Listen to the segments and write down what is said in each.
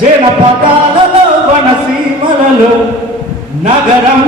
జనపదాలలో వనసీమలలో నగరం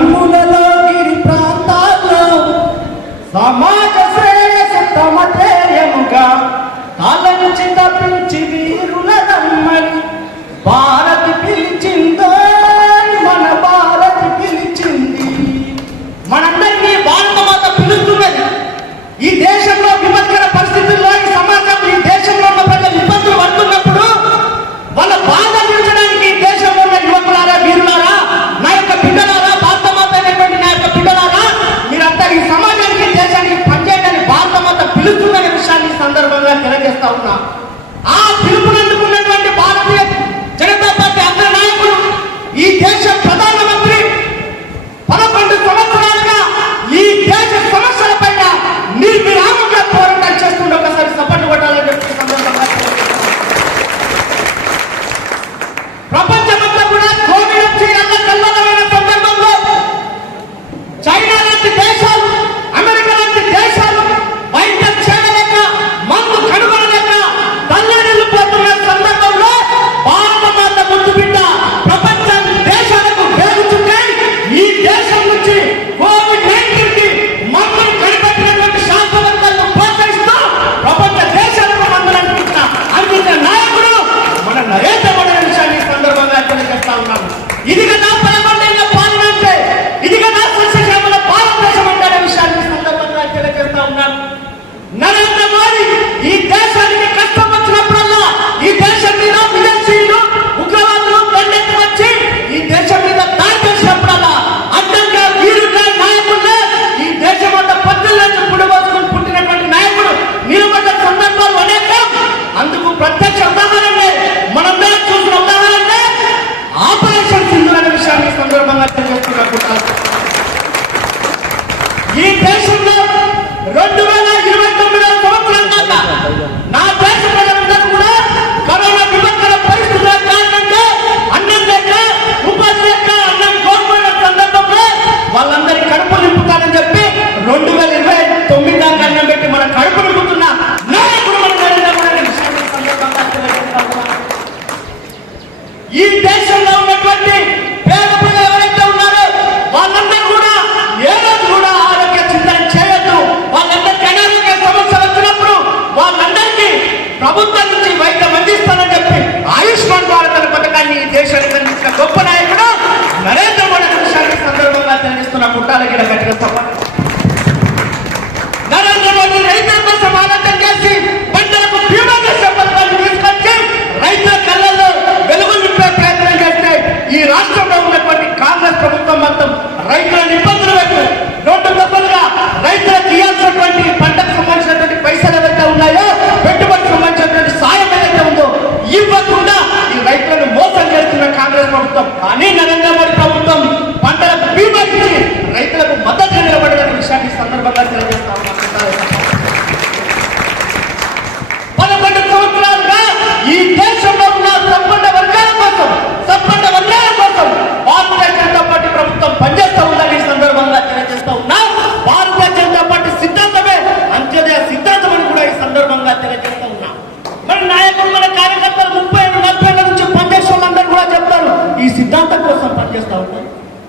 సిద్ధాంతం కోసం పనిచేస్తూ ఉన్నాయి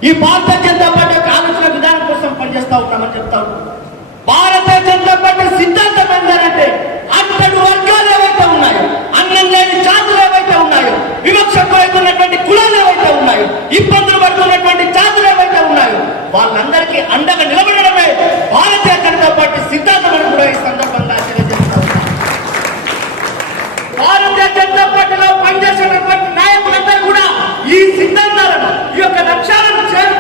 ఈ భారత జనతా పార్టీ యొక్క ఆలోచన విధానం కోసం పనిచేస్తా ఉన్నామని చెప్తా భారతీయ భారత జనతా పార్టీ సిద్ధాంతం ఏంటంటే అంతటి వర్గాలు ఏవైతే ఉన్నాయో అన్నం లేని జాతులు ఏవైతే ఉన్నాయో వివక్ష గురవుతున్నటువంటి కులాలు ఏవైతే ఉన్నాయో ఇబ్బందులు పడుతున్నటువంటి జాతులు ఏవైతే ఉన్నాయో వాళ్ళందరికీ అండగా నిలబడడమే భారతీయ జనతా పార్టీ సిద్ధాంతం అని కూడా ఈ సందర్భంగా భారతీయ జనతా పార్టీలో పనిచేసేటటువంటి నాయకులంతా ఈ సిద్ధాంతాలను ఈ యొక్క లక్ష్యాలను చేరు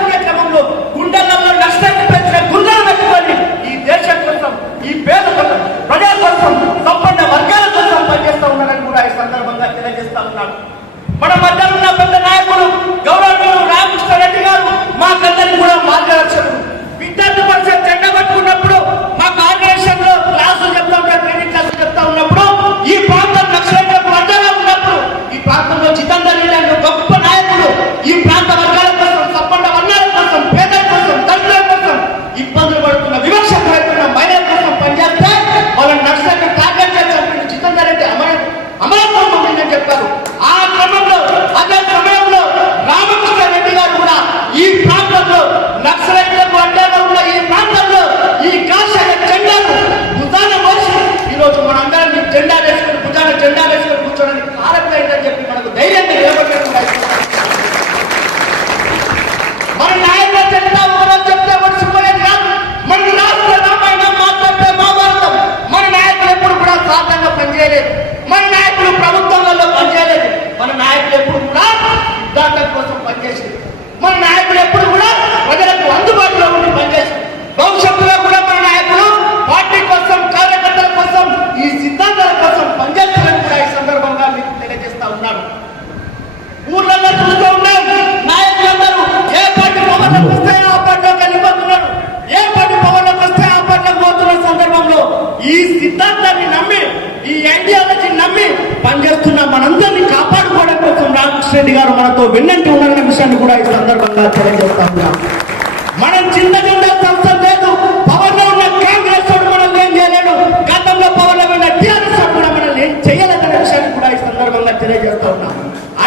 కోసం పనిచేసింది. మన నాయకులు ఎప్పుడు కూడా ప్రజలకు అందుబాటులో ఉండి పనిచేసింది భవిష్యత్తులో కూడా మన నాయకులు పార్టీ కోసం కార్యకర్తల కోసం ఈ సిద్ధాంతాల కోసం పనిచేస్తారని కూడా ఈ సందర్భంగా మీకు తెలియజేస్తా ఉన్నాను. ఊర్లలో చూస్తూ ఉన్నాం నాయకులందరూ ఏ పార్టీ పవర్లోకి వస్తే ఆ పార్టీలోకి వెళ్ళిపోతున్నారు. ఏ పార్టీ పవర్లోకి వస్తే ఆ పార్టీలోకి పోతున్న సందర్భంలో ఈ సిద్ధాంతాన్ని నమ్మి ఈ ఐడియాలజీ నమ్మి పనిచేస్తున్న మనందరినీ కోసం రెడ్డి గారు మనతో విన్నంటి ఉన్న విషయాన్ని కూడా ఈ సందర్భంగా తెలియజేస్తా ఉన్నాం. మనం చిన్న ఉండాల్సిన అవసరం లేదు పవన్లో ఉన్న కాంగ్రెస్ మనల్ని ఏం చేయలేడు గతంలో పవన్లో ఉన్న టీఆర్ఎస్ కూడా మనల్ని ఏం చేయలేదనే విషయాన్ని కూడా ఈ సందర్భంగా తెలియజేస్తా ఉన్నాం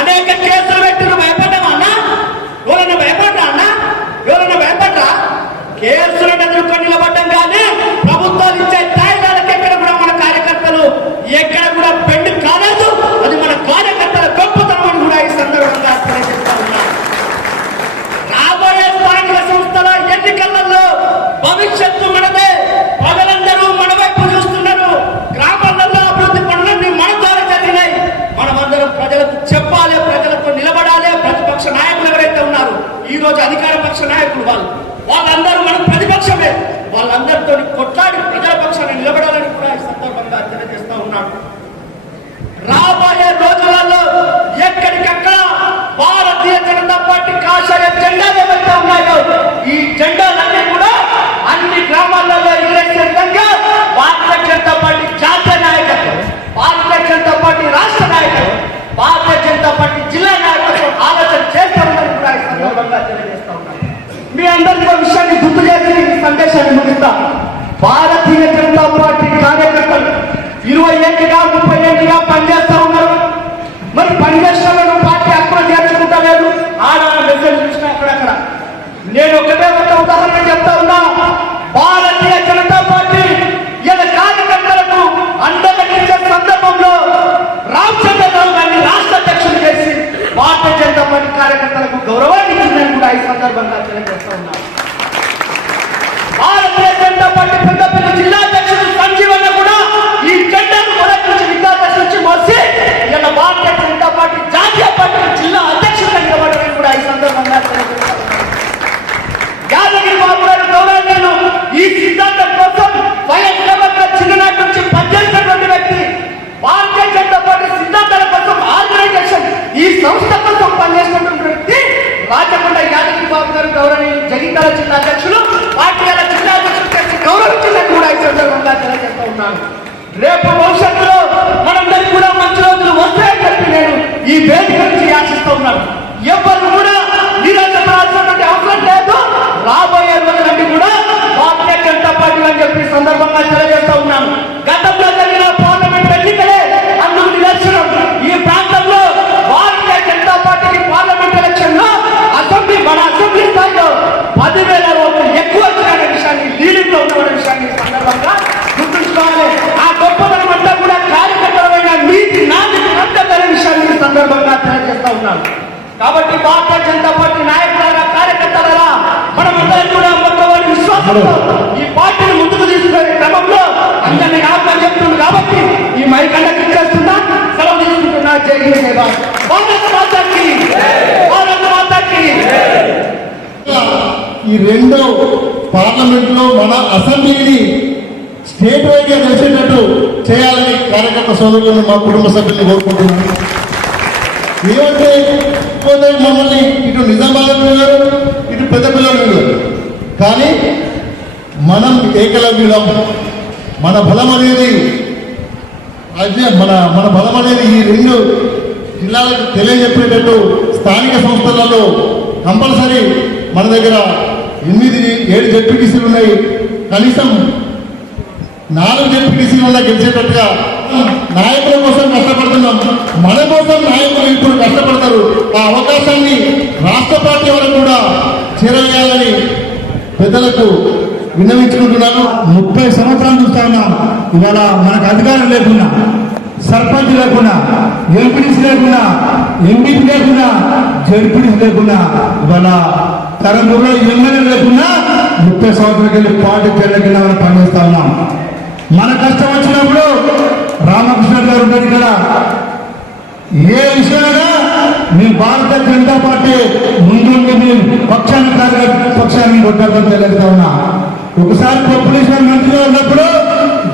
అనేక కేసులు పెట్టిన భయపడ్డామా అన్న ఎవరన్నా భయపడ్డా అన్న ఎవరన్నా భయపడ్డా కేసులను ఎదుర్కొని నిలబడ్డం కానీ ప్రభుత్వాలు ఇచ్చే తాయిదాలకు ఎక్కడ కూడా మన కార్యకర్తలు ఎక్కడ కూడా బెండ్ కాలేదు అది మన కార్యకర్తల గొప్పతనం అని కూడా ఈ సందర్భంగా తెలియజేస్తా ఉన్నాం రాబోయే స్థానిక సంస్థల ఎన్నికలలో భవిష్యత్తు మనదే ప్రజలందరూ మన వైపు చూస్తున్నారు గ్రామాలలో అభివృద్ధి పనులన్నీ మన ద్వారా జరిగినాయి మనమందరం ప్రజలకు చెప్పాలి ప్రజలతో నిలబడాలి ప్రతిపక్ష నాయకులు ఎవరైతే ఈరోజు అధికార పక్ష నాయకులు వాళ్ళు. వాళ్ళందరూ మన ప్రతిపక్షమే. వాళ్ళందరితో కొట్లాడి ప్రజాపక్షాన్ని నిలబడాలని కూడా ఈ సందర్భంగా తెలియజేస్తా ఉన్నాడు. రాబోయే రోజులలో ఎక్కడికక్కడ భారతీయ జనతా పార్టీ కాషాయ జెండాలు ఏవైతే ఉన్నాయో ఈ జెండాలన్నీ కూడా అన్ని గ్రామాలలో ఎగిరేసే విధంగా భారతీయ జనతా పార్టీ జాతీయ నాయకత్వం భారతీయ జనతా పార్టీ రాష్ట్ర నాయకత్వం భారతీయ జనతా పార్టీ జిల్లా నాయకత్వం ఆలోచన సందర్భంగా తెలియజేస్తా ఉన్నాను మీ అందరికీ ఒక విషయాన్ని గుర్తు చేసి ఈ సందేశాన్ని ముగిస్తా. భారతీయ జనతా పార్టీ కార్యకర్తలు ఇరవై ఏళ్ళుగా ముప్పై ఏళ్ళుగా పనిచేస్తా ఉన్నారు. మరి పనిచేసిన పార్టీ అక్కడ చేర్చుకుంటా లేదు. ఆడ మెసేజ్ చూసిన అక్కడక్కడ. నేను ఒకటే ఒక ఉదాహరణ చెప్తా ఉన్నా. భారత జనతా పార్టీ ఇలా కార్యకర్తలకు అండగట్టించే సందర్భంలో రామచంద్రరావు గారిని రాష్ట్ర అధ్యక్షులు చేసి భారతీయ జనతా పార్టీ కార్యకర్తలకు గౌరవాన్ని ఇచ్చిందని కూడా ఈ సందర్భంగా తెలియజేస్తా ఉన్నాను భారతీయ జనతా పార్టీ పెద్దపల్లి కాబట్టి భారతీయ జనతా పార్టీ నాయకులారా కార్యకర్తలారా మనమందరం కూడా మొట్టమొదటి విశ్వాసంతో ఈ పార్టీని ముందుకు తీసుకునే క్రమంలో అందరినీ ఆత్మ చెప్తుంది కాబట్టి ఈ మైక్ అన్నకి ఇచ్చేస్తున్నా సెలవు తీసుకుంటున్నా. జై హింద్ జై భారత్. భారత్ మాతాకి భారత్ మాతాకి ఈ రెండో పార్లమెంట్లో మన అసెంబ్లీని స్టేట్ వైడ్గా తెలిసేటట్టు చేయాలని కార్యకర్త సోదరులను మా కుటుంబ సభ్యులను కోరుకుంటున్నాను ఏమంటే పోతే మమ్మల్ని ఇటు నిజామాబాద్ వెళ్ళారు ఇటు పెద్ద పిల్లలు కానీ మనం ఏకలవ్యులం. మన బలం అనేది అదే మన మన బలం అనేది ఈ రెండు జిల్లాలకు తెలియజెప్పేటట్టు స్థానిక సంస్థలలో కంపల్సరీ మన దగ్గర ఎనిమిది ఏడు జడ్పీటీసీలు ఉన్నాయి. కనీసం నాలుగు జడ్పీటీసీలు ఉన్నా గెలిచేటట్టుగా నాయకుల కోసం కష్టపడుతున్నాం. మన కోసం నాయకులు ఇప్పుడు కష్టపడతారు ఆ అవకాశాన్ని రాష్ట్ర పార్టీ వరకు కూడా చేరవేయాలని పెద్దలకు విన్నవించుకుంటున్నాను. ముప్పై సంవత్సరాలు చూస్తా ఉన్నాం ఇవాళ మనకు అధికారం లేకున్నా సర్పంచ్ లేకున్నా ఎంపీడీసీ లేకున్నా ఎంపీ లేకుండా జడ్పీడీసీ లేకున్నా ఇవాళ తరంలో ఎమ్మెల్యే లేకున్నా ముప్పై సంవత్సరాలకి వెళ్ళి పార్టీ పేర్ల మనం పనిచేస్తా ఉన్నాం. మన కష్టం వచ్చినప్పుడు రామకృష్ణ గారు ఉన్నారు ఇక్కడ. ఏ విషయమైనా మీ భారత జనతా పార్టీ ముందుండి కొట్టాలని ఉన్నా. ఒకసారి పాపులేషన్ మంత్రిగా ఉన్నప్పుడు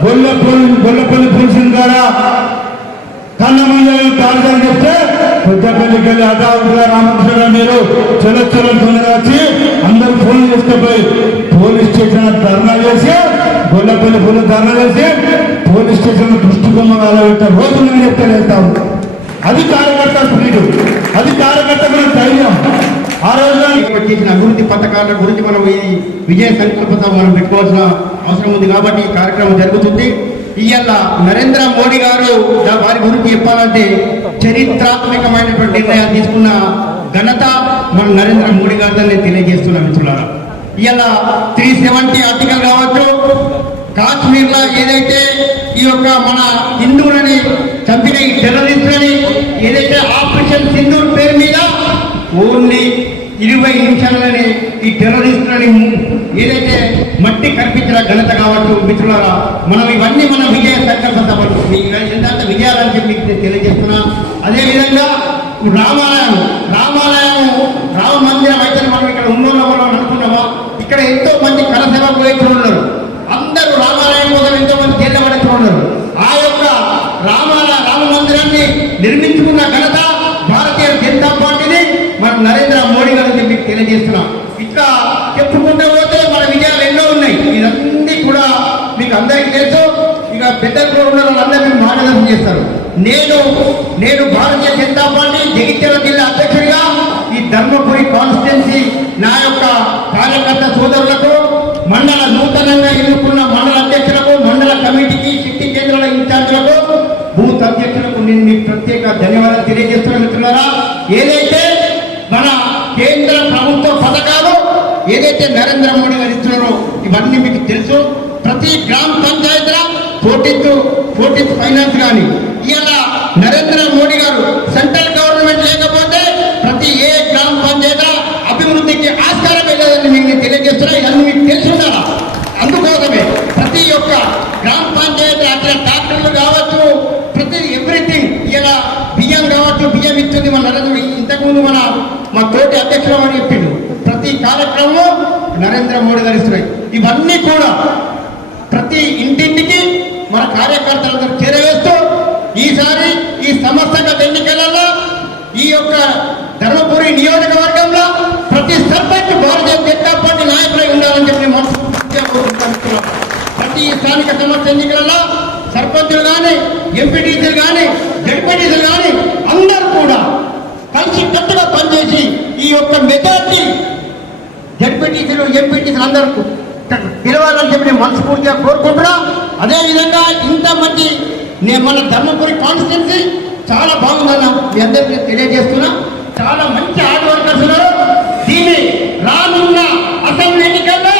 గొల్లపల్లి గొల్లపల్లి పోలీసులు ద్వారా కన్నమయ్య తారని చేస్తే పెద్దపల్లికి వెళ్ళి అదావుగా రామకృష్ణ మీరు చలో చలో వచ్చి అందరూ ఫోన్ చేస్తే పోయి పోలీస్ స్టేషన్ ధర్నా చేసి గొల్లపల్లి ఫోన్ ధర్నా చేసి పోలీస్ స్టేషన్ దృష్టి బొమ్మ పెట్టే రోజు నేను చెప్తే వెళ్తాము అది కార్యకర్త స్పీడు అది కార్యకర్త ధైర్యం. ఆ రోజున చేసిన అభివృద్ధి పథకాల గురించి మనం ఈ విజయ సంకల్పంతో మనం పెట్టుకోవాల్సిన అవసరం ఉంది కాబట్టి ఈ కార్యక్రమం జరుగుతుంది. ఇవాళ నరేంద్ర మోడీ గారు వారి గురించి చెప్పాలంటే చరిత్రాత్మకమైనటువంటి నిర్ణయాలు తీసుకున్న ఘనత మన నరేంద్ర మోడీ గారితో నేను తెలియజేస్తున్నా మిత్రులారా. ఇవాళ త్రీ సెవెంటీ ఆర్టికల్ కావచ్చు కాశ్మీర్లో ఏదైతే ఈ యొక్క మన హిందువులని చంపిన ఈ టెర్రరిస్టులని ఏదైతే ఆపరేషన్ సింధూర్ పేరు మీద ఓన్లీ ఇరవై నిమిషాలని ఈ టెర్రరిస్టులని ఏదైతే మట్టి కల్పించిన ఘనత కావచ్చు మిత్రులారా మనం ఇవన్నీ మన విజయ సంకల్ప సభలు ఎంత విజయాలని చెప్పి మీకు తెలియజేస్తున్నా. అదేవిధంగా రామాలయం రామాలయం రామ మందిరం అయితే మనం ఇక్కడ ఉన్నోళ్ళ మనం అనుకున్నామా ఇక్కడ ఎంతో మంది కరసేవ పోయేట్లు ఉన్నారు అందరూ రామాలయం కోసం ఎంతో మంది చేతబడుతూ ఉన్నారు ఆ యొక్క రామాల రామ మందిరాన్ని నిర్మించుకున్న ఘనత భారతీయ జనతా పార్టీని. మన నరేంద్ర మోడీ గారికి మీకు తెలియజేస్తున్నాం. ఇట్లా చెప్పుకుంటూ పోతే మన విజయాలు ఎన్నో ఉన్నాయి. ఇదన్నీ కూడా మీకు అందరికీ తెలుసు. ఇక పెద్ద కూడా ఉన్న వాళ్ళందరూ మీకు మార్గదర్శనం చేస్తారు. నేను నేను భారతీయ జనతా పార్టీ జగిత్యాల జిల్లా అధ్యక్షుడిగా ఈ ధర్మపురి కాన్స్టిట్యున్సీ నా యొక్క కార్యకర్త సోదరులు బూత్ అధ్యక్షులకు నేను మీకు ప్రత్యేక ధన్యవాదాలు తెలియజేస్తున్నాను మిత్రులారా. ఏదైతే మన కేంద్ర ప్రభుత్వ పథకాలు ఏదైతే నరేంద్ర మోడీ గారు ఇస్తున్నారో ఇవన్నీ మీకు తెలుసు. ప్రతి గ్రామ పంచాయతీల ఫోర్టీన్త్ ఫోర్టీన్త్ ఫైనాన్స్ కానీ ఇలా నరేంద్ర మోడీ గారు సెంట్రల్ గవర్నమెంట్ లేకపోతే ప్రతి ఏ గ్రామ పంచాయతీ అభివృద్ధికి ఆస్కారం లేదని మీకు నేను తెలియజేస్తున్నా. ఇవన్నీ మీకు తెలుసున్నారా అందుకోసమే ప్రతి ఒక్క గ్రామ పంచాయతీ అట్లా ట్రాక్టర్లు కావచ్చు ప్రతి ఎవ్రీథింగ్ ఇలా బియ్యం కావచ్చు బియ్యం ఇస్తుంది మన నరేంద్ర మోడీ. మన మా తోటి అధ్యక్షులు అని చెప్పిండు ప్రతి కార్యక్రమం నరేంద్ర మోడీ గారు ఇవన్నీ కూడా ప్రతి ఇంటింటికి మన కార్యకర్తలందరూ చేరవేస్తూ ఈసారి ఈ సమస్తక ఎన్నికలలో ఈ యొక్క ధర్మపురి నియోజకవర్గంలో ప్రతి సర్పంచ్ భారతీయ జనతా పార్టీ నాయకులై ఉండాలని చెప్పి నేను మనస్ఫూర్తిగా ప్రతి స్థానిక సమస్య ఎన్నికలలో సర్పంచులు కానీ ఎంపీటీసీలు కానీ జడ్పీటీసీలు కానీ అందరూ కూడా కలిసి పనిచేసి ఈ యొక్క మెజార్టీ జడ్పీటీసీలు ఎంపీటీసీలు అందరూ గెలవాలని చెప్పి నేను మనస్ఫూర్తిగా కోరుకుంటున్నా. అదేవిధంగా ఇంత మంచి నేను మన ధర్మపురి కాన్స్టిట్యున్సీ చాలా బాగుందన్న మీ అందరికీ తెలియజేస్తున్నా. చాలా మంచి హార్డ్ వర్కర్స్ ఉన్నారు దీన్ని రానున్న అసెంబ్లీ ఎన్నికల్లో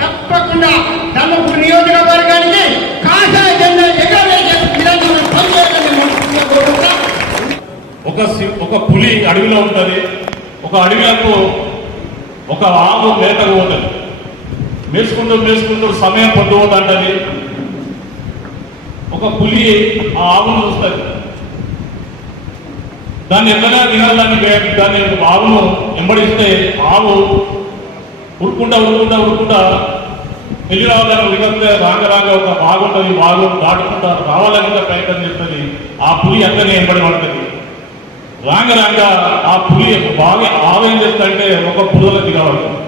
తప్పకుండా ధర్మపురి నియోజకవర్గానికి కాషాయ జెండా ఎగరవేసే విధంగా మనం పనిచేయాలని నేను మనస్ఫూర్తిగా కోరుకుంటున్నా ఒక పులి అడవిలో ఉంటుంది. ఒక అడవిలకు ఒక ఆవు మేతకు ఉంటుంది మేసుకుంటూ మేసుకుంటూ సమయం పొద్దుపోతుంటది ఒక పులి ఆ ఆవును చూస్తుంది. దాన్ని ఎక్కడా తినాలని దాన్ని ఆవును వెంబడిస్తే ఆవు ఉరుకుంటా ఉరుకుంటా ఉరుకుంటా వెళ్ళి రావాలని ఉరికొస్తే రాంగ రాంగ ఒక బాగుంటుంది బాగు దాటుకుంటా రావాలని ప్రయత్నం చేస్తుంది. ఆ పులి అక్కడనే వెంబడి పడుతుంది. రాంగ రాంగ ఆ పులి బాగా ఆవేం చేస్తుంటే ఒక పురుగుల దిగబడుతుంది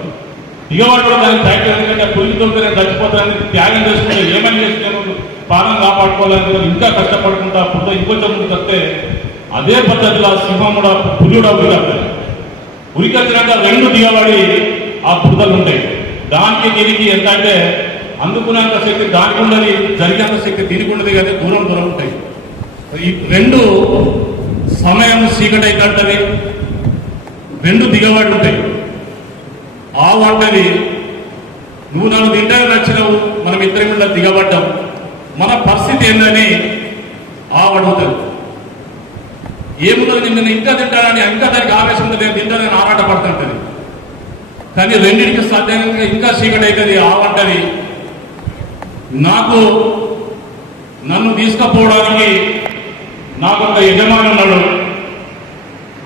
దిగబడడం దానికి ప్రయత్నం ఎందుకంటే పులి దొరికితే చచ్చిపోతానని త్యాగం చేసుకుంటే ఏమని చేస్తాను ప్రాణం కాపాడుకోవాలని ఇంకా కష్టపడుకుంటా పురుగు ఇంకొంచెం ముందుకు వస్తే అదే పద్ధతిలో సింహం కూడా పులి కూడా ఉరికొస్తుంది ఉరికొచ్చినాక రెండు దిగబడి ఆ బురదలు ఉంటాయి. దానికి దీనికి ఎంత అంటే అందుకునేంత శక్తి దానికి ఉండదు జరిగేంత శక్తి దీనికి ఉండదు కానీ దూరం దూరం ఉంటాయి. ఈ రెండు సమయం చీకటి అయితే రెండు దిగబడి ఆవు అంటది నువ్వు నన్ను తింటానికి నచ్చినావు. మనం ఇద్దరి మీద దిగబడ్డాం. మన పరిస్థితి ఏందని ఆ అడుగుతాడు ఏముంటుంది నిన్ను ఇంకా తింటానని ఇంకా దానికి ఆవేశం ఉంటుంది నేను తింటానని ఆరాట పడుతుంటది. కానీ రెండింటికి సాధ్యంగా ఇంకా చీకటి అవుతుంది ఆ వంటది. నాకు నన్ను తీసుకుపోవడానికి నాకు ఒక యజమాని ఉన్నాడు.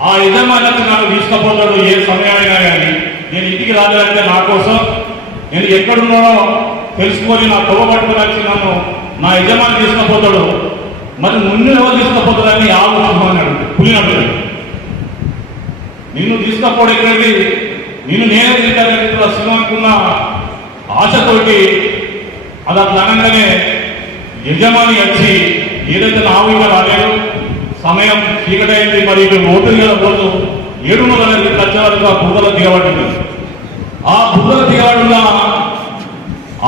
ఆ యజమానికి నన్ను తీసుకుపోతాడు ఏ సమయమైనా కానీ. నేను ఇంటికి రాలేదంటే నా కోసం నేను ఎక్కడున్నానో తెలుసుకొని నా తొవ పట్టుకుని వచ్చి నన్ను నా యజమాని తీసుకుపోతాడు. మరి ముందు ఎవరు తీసుకుపోతాడని ఆలోచన పులిని నిన్ను తీసుకపోవడం ఎక్కడికి నిన్ను నేనే తింటాను సినిమాకున్న ఆశతోటి అది అట్లా అనగానే యజమాని వచ్చి ఏదైతే నా రాలేదు సమయం చీకటైంది మరి ఇటు ఓటు గల రోజు ఏడున్నర ఆ దిగబడింది. ఆ బుద్ధలో దిగబడిన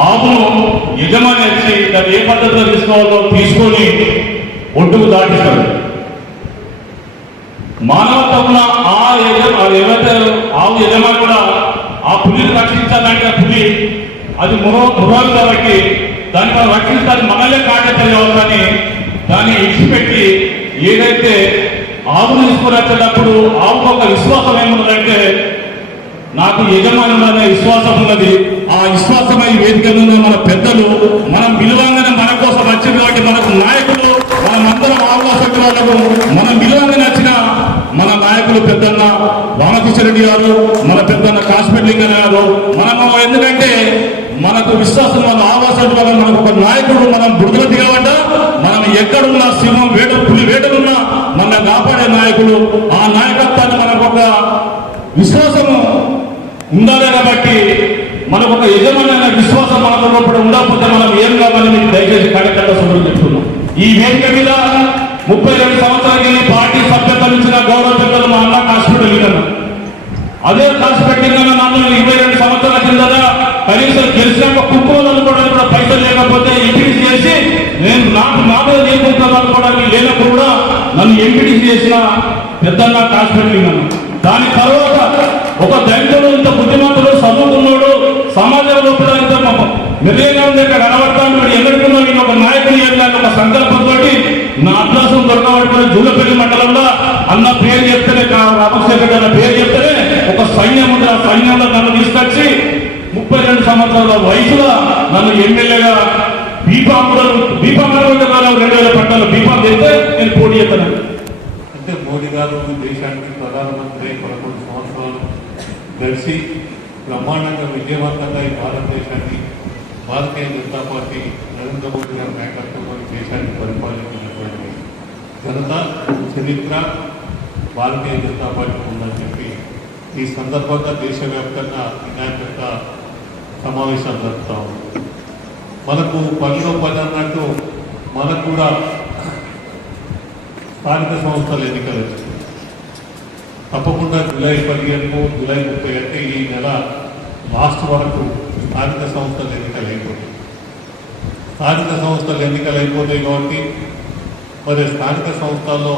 ఆవును యజమాని వచ్చి దాన్ని ఏ పద్ధతిలో తీసుకోవాలో తీసుకొని ఒడ్డుకు దాటిస్తాడు తప్పున ఆ యజ- అది ఏవైతే ఆవు యజమాని కూడా ఆ పులిని రక్షించాలంటే పులి అది మురో మురాలు కాబట్టి దాన్ని మనం రక్షించాలి మనలే కాటేస్తారు కానీ దాన్ని ఇచ్చిపెట్టి ఏదైతే ఆవును తీసుకురాచేటప్పుడు ఆవుకు ఒక విశ్వాసం ఏమున్నదంటే నాకు యజమాని అనే విశ్వాసం ఉన్నది. ఆ విశ్వాసమై వేదిక మీద మన పెద్దలు మనం విలువంగానే మన కోసం వచ్చిన కాబట్టి మనకు నాయకులు మనమందరం ఆవాసకు వాళ్ళకు మనం విలువంగానే వచ్చిన మన నాయకులు పెద్దన్న రామకృష్ణ గారు మన పెద్దన్న కాశ్మీర్లింగ గారు మనము ఎందుకంటే మనకు విశ్వాసం మన ఆవాసం వల్ల మనకు ఒక నాయకుడు మనం బుడతలు ఎక్కడున్నా సింహం వేట పులి వేటలున్నా మన కాపాడే నాయకులు ఆ నాయకత్వాన్ని మనకు ఒక విశ్వాసము ఉండాలి కాబట్టి మనకు ఒక యజమానైన విశ్వాసం మనకు లోపల ఉండకపోతే మనం ఏం కావాలని మీకు దయచేసి కార్యకర్త సభ్యులు చెప్తున్నాం ఈ వేదిక మీద ముప్పై రెండు సంవత్సరాలకి పార్టీ సభ్యత్వం ఇచ్చిన గౌరవ పెద్దలు మా అన్న కాశ్మీర్ వెళ్ళినాను అదే కాసు పెట్టిన నన్ను ఇరవై రెండు సంవత్సరాల కిందట కనీసం గెలిచిన కుక్కలు కూడా పైసలు లేకపోతే ఎంపీటీ చేసి నేను నాకు మాటలు చేసుకుంటాను అనుకోవడానికి లేనప్పుడు కూడా నన్ను ఎంపీటీ చేసిన పెద్దన్న కాశ్మీర్ వెళ్ళినాను దాని తర్వాత ఒక దళితుడు ఇంత బుద్ధిమంతుడు చదువుకున్నాడు సమాజంలో కూడా ఇంత మెరుగైన దగ్గర కనబడతాను వీడు ఎన్నడుకున్నా నేను ఒక నాయకుని వెళ్ళాను ఒక సంకల్పంతో నా అభ్యాసం దొరకబడిపోయిన జూలపల్లి మండలంలో అన్న పేరు చెప్తేనే కా- రామశేఖర్ అన్న పేరు చెప్తేనే ఒక సైన్యం ఉంది. ఆ సైన్యంలో నన్ను తీసుకొచ్చి ముప్పై రెండు సంవత్సరాల వయసులో నన్ను ఎమ్మెల్యేగా బీఫామ్ కూడా బీఫామ్ రెండు వేల పట్టాలు బీఫామ్ చేస్తే నేను పోటీ చేస్తాను. గారు దేశానికి ప్రధానమంత్రి పదకొండు సంవత్సరాలు కలిసి బ్రహ్మాండంగా విజయవంతంగా ఈ భారతదేశాన్ని భారతీయ జనతా పార్టీ నరేంద్ర మోడీ గారి నాయకత్వంలో దేశాన్ని పరిపాలించినటువంటి ఘనత చరిత్ర భారతీయ జనతా పార్టీ ఉందని చెప్పి ఈ సందర్భంగా దేశవ్యాప్తంగా వినాయక సమావేశాలు జరుపుతా ఉంది మనకు పనిలో పని అన్నట్టు మనకు కూడా స్థానిక సంస్థల ఎన్నికలు. వచ్చాయి తప్పకుండా జూలై పదిహేను జూలై ముప్పై అంటే ఈ నెల లాస్ట్ వరకు స్థానిక సంస్థల ఎన్నికలు అయిపోతాయి. స్థానిక సంస్థల ఎన్నికలు అయిపోతాయి కాబట్టి మరి స్థానిక సంస్థల్లో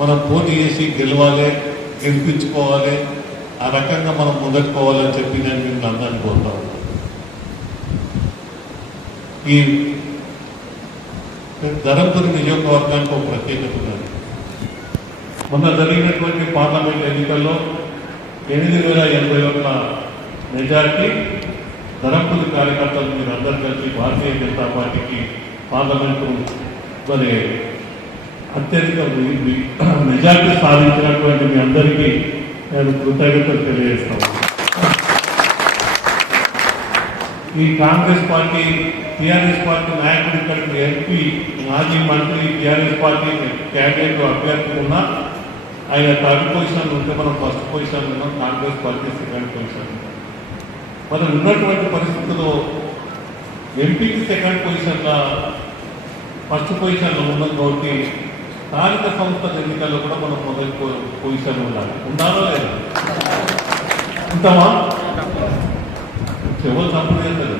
మనం పోటీ చేసి గెలవాలి గెలిపించుకోవాలి ఆ రకంగా మనం ముందుకుపోవాలని చెప్పి నేను మిమ్మల్ని అందరినీ కోరుతా ఈ ధరంపురి నియోజకవర్గానికి ఒక ప్రత్యేకత ఉన్నది. మొన్న జరిగినటువంటి పార్లమెంట్ ఎన్నికల్లో ఎనిమిది వేల ఎనభై ఒక్క మెజార్టీ ధరంపురి కార్యకర్తలు మీరు అందరు కలిసి భారతీయ జనతా పార్టీకి పార్లమెంటు మరి అత్యధిక మి- మెజార్టీ సాధించినటువంటి మీ అందరికీ నేను కృతజ్ఞతలు తెలియజేస్తాను. ఈ కాంగ్రెస్ పార్టీ టీఆర్ఎస్ పార్టీ నాయకుడు ఇక్కడికి ఎంపీ మాజీ మంత్రి టీఆర్ఎస్ పార్టీ క్యాండిడేట్ అభ్యర్థి ఉన్నా ఆయన థర్డ్ పొజిషన్ ఉంటే మనం ఫస్ట్ పొజిషన్ ఉన్నాం కాంగ్రెస్ పార్టీ సెకండ్ పొజిషన్ మనం ఉన్నటువంటి పరిస్థితుల్లో ఎంపీకి సెకండ్ పొజిషన్గా ఫస్ట్ పొజిషన్లో ఉన్నాం కాబట్టి స్థానిక సంస్థల ఎన్నికల్లో కూడా మనం మొదటి పొజిషన్ ఉండాలి. ఉండాలో లేదా? ఉంటామా? ఎవరు తప్పు చేస్తారు